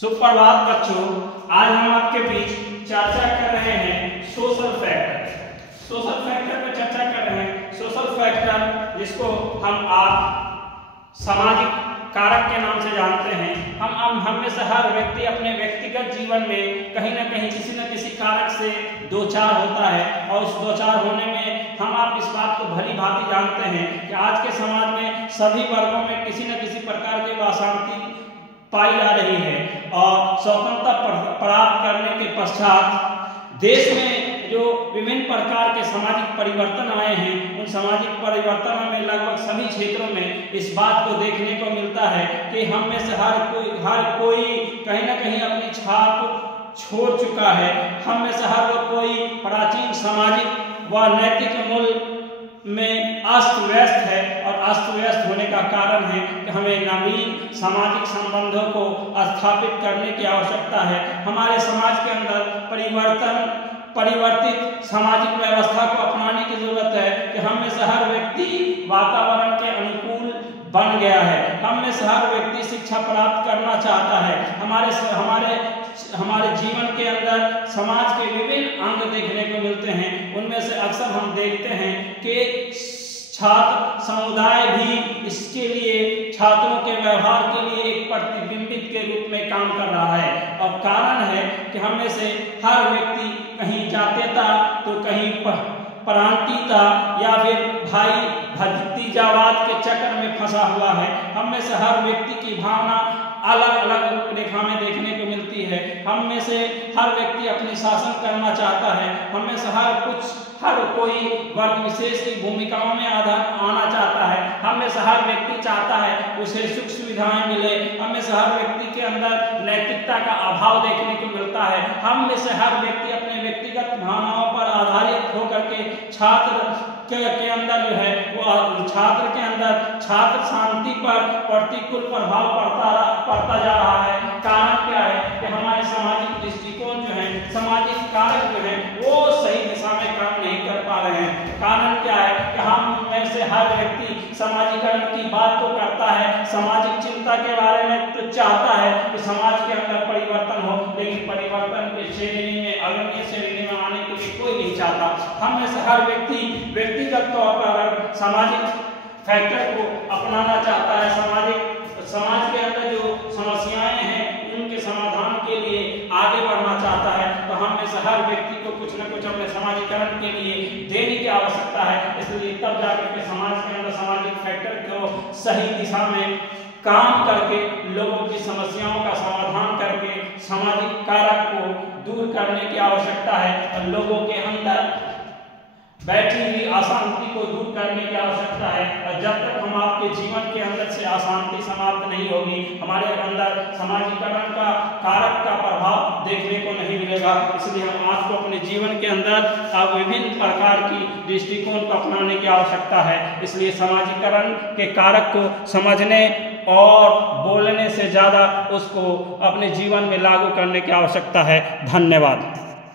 सुप्रभात बच्चों, आज हम आपके बीच चर्चा कर रहे हैं सोशल फैक्टर। सोशल फैक्टर पर चर्चा कर रहे हैं। सोशल फैक्टर जिसको आप सामाजिक कारक के नाम से जानते हैं। हम में से हर व्यक्ति अपने व्यक्तिगत जीवन में कहीं ना कहीं किसी न किसी कारक से दो चार होता है, और उस दो चार होने में हम आप इस बात को भली भांति जानते हैं कि आज के समाज में सभी वर्गों में किसी न किसी प्रकार की अशांति पाई जा रही है। और स्वतंत्रता प्राप्त करने के पश्चात देश में जो विभिन्न प्रकार के सामाजिक परिवर्तन आए हैं, उन सामाजिक परिवर्तनों में लगभग सभी क्षेत्रों में इस बात को देखने को मिलता है कि हम में से हर कोई कहीं ना कहीं अपनी छाप छोड़ चुका है। हम में से हर कोई प्राचीन सामाजिक व नैतिक मूल्य में अस्त व्यस्त है, और अस्त व्यस्त होने का कारण है कि हमें नवीन सामाजिक संबंधों को स्थापित करने की आवश्यकता है। हमारे समाज के अंदर परिवर्तित सामाजिक व्यवस्था को अपनाने की जरूरत है कि हम में से हर व्यक्ति वातावरण के अनुकूल बन गया है। हम में से हर व्यक्ति शिक्षा प्राप्त करना चाहता है। हमारे जीवन के अंदर समाज के विभिन्न अंग देखने को मिलते हैं। उनमें से अक्सर हम देखते हैं कि छात्र समुदाय भी इसके लिए छात्रों के व्यवहार के लिए एक प्रतिबिंबित के रूप में काम कर रहा है। और कारण है कि हम में से हर व्यक्ति कहीं जातीयता तो कहीं प्रांतीयता या फिर भाई भतीजावाद के चक्कर में फंसा हुआ है। हम में से हर व्यक्ति की भावना अलग अलग रूपरेखा में देखने को मिलती है। हम में से हर व्यक्ति अपनी शासन करना चाहता है। हम में से हर कोई वर्ग विशेष की भूमिकाओं में आना चाहता है। हम में से हर व्यक्ति चाहता है उसे सुख सुविधाएं मिले। हम में से हर व्यक्ति के अंदर नैतिकता का अभाव देखने को मिलता है। हम में से हर व्यक्ति अपने व्यक्तिगत भावनाओं पर आधारित होकर के छात्र के अंदर जो है वो छात्र शांति पर प्रतिकूल प्रभाव पड़ता जा रहा है। कारण क्या है कि हमारे सामाजिक दृष्टिकोण जो है, सामाजिक कारक जो है, वो सही दिशा में काम नहीं कर पा रहे हैं। कारण क्या है कि हम में से हर व्यक्ति समाजीकरण की बात तो करता है, सामाजिक चिंता के बारे में तो चाहता है कि समाज के अंदर परिवर्तन हो, लेकिन परिवर्तन के श्रेणी में अग्रणी श्रेणी में आने के लिए कोई नहीं चाहता। हम में से हर व्यक्ति व्यक्तिगत तौर पर सामाजिक फैक्टर को अपनाना चाहता है। समाज के अंदर जो समस्याएं हैं उनके समाधान के लिए आगे बढ़ना चाहता है। तो हम में से हर व्यक्ति को कुछ न कुछ अपने समाजीकरण के लिए देने की आवश्यकता है। इसलिए तब जाकर के समाज के अंदर सामाजिक फैक्टर को सही दिशा में काम करके लोगों की समस्याओं का समाधान करके सामाजिक कारक को दूर करने की आवश्यकता है, और लोगों के अंदर बैठी हुई अशांति को दूर करने की आवश्यकता है। और जब तक हम आपके जीवन के अंदर से अशांति समाप्त नहीं होगी, हमारे अंदर समाजीकरण का कारक का प्रभाव देखने को नहीं मिलेगा। इसलिए हम आपको अपने जीवन के अंदर अब विभिन्न प्रकार की दृष्टिकोण को अपनाने की आवश्यकता है। इसलिए समाजीकरण के कारक को समझने और बोलने से ज्यादा उसको अपने जीवन में लागू करने की आवश्यकता है। धन्यवाद।